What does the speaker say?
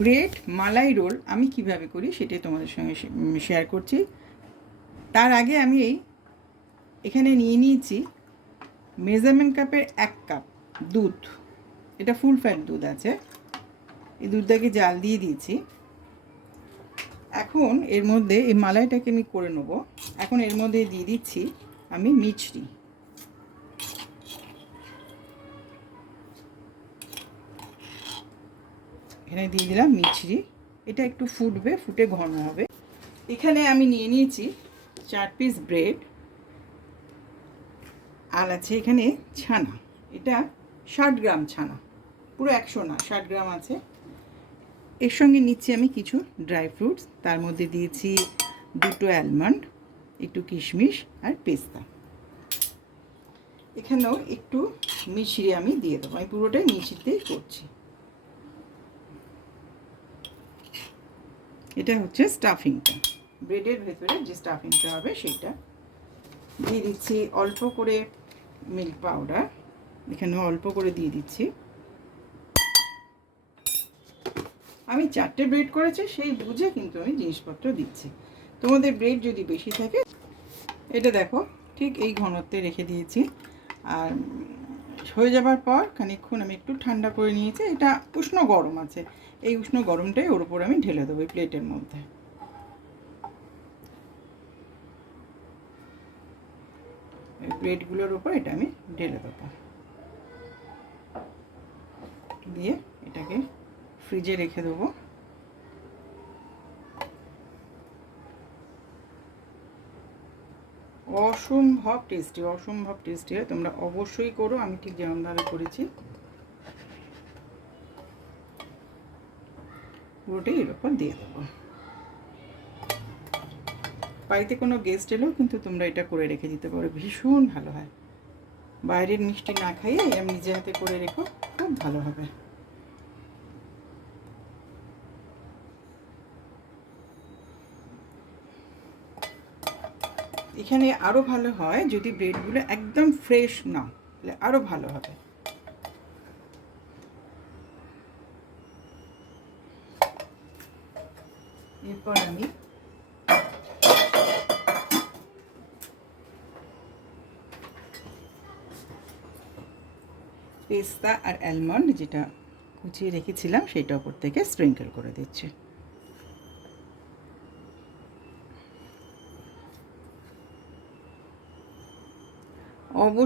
Bread মালাই role আমি কিভাবে করি সেটাই তোমাদের সঙ্গে শেয়ার করছি। তার আগে আমি এখানে নিয়ে নিয়েছি মেজারমেন্ট কাপের 1 কাপ দুধ। এটা ফুল ফ্যাট দুধ আছে। এই দুধটাকে জাল দিয়ে দিয়েছি। এখন এর মধ্যে এই মালাইটাকে আমি করে নেব। এখন এর মধ্যে দিয়ে দিচ্ছি আমি মিছরি। এখানে দিয়ে দিলাম মিছরি। এটা একটু ফুটবে, ফুটে ঘন হবে। এখানে আমি নিয়ে নিয়েছি 4 পিস ব্রেড, আর আছে এখানে ছানা। এটা 60 গ্রাম ছানা, পুরো 100 না, 60 গ্রাম আছে। এর সঙ্গে নিচ্ছি আমি কিছু ড্রাই ফ্রুটস। তার মধ্যে দিয়েছি 2টো অ্যালমন্ড, একটু কিশমিশ আর পেস্তা। এখানেও একটু মিছরি আমি দিয়ে দেবো। আমি পুরোটাই মিছরিতেই করছি। এটা হচ্ছে স্টাফিংটা, ব্রেডের ভেতরে যে স্টাফিংটা হবে সেইটা। দিয়ে দিচ্ছি অল্প করে মিল্ক পাউডার, এখানেও অল্প করে দিয়ে দিচ্ছি। আমি 4টে ব্রেড করেছি, সেই বুঝে কিন্তু আমি জিনিসপত্র দিচ্ছি। তোমাদের ব্রেড যদি বেশি থাকে, এটা দেখো ঠিক এই ঘনত্বে রেখে দিয়েছি। আর হয়ে যাবার পর খানিকক্ষণ আমি একটু ঠান্ডা করে নিয়েছি। এটা উষ্ণ গরম আছে, এই উষ্ণ গরমটাই ওর উপর আমি ঢেলে দেবো এই প্লেটের মধ্যে। এই ব্রেডগুলোর উপর এটা আমি ঢেলে দেবো, দিয়ে এটাকে ফ্রিজে রেখে দেবো। অসম্ভব টেস্টি, অসম্ভব টেস্টি হয়। তোমরা অবশ্যই করো, আমি ঠিক যেমনভাবে করেছি পুরোটাই এর উপর দিয়ে দেবো। বাড়িতে কোনো গেস্ট এলেও কিন্তু তোমরা এটা করে রেখে দিতে পারো, ভীষণ ভালো হয়। বাইরের মিষ্টি না খাইয়ে আমি নিজে হাতে করে রেখো, খুব ভালো হবে। এখানে আরও ভালো হয় যদি ব্রেডগুলো একদম ফ্রেশ নাও, তাহলে আরও ভালো হবে। এরপর আমি পেস্তা আর অ্যালমন্ড যেটা কুচিয়ে রেখেছিলাম সেটা ওপর থেকে স্প্রিঙ্কেল করে দিচ্ছি। অবশ্যই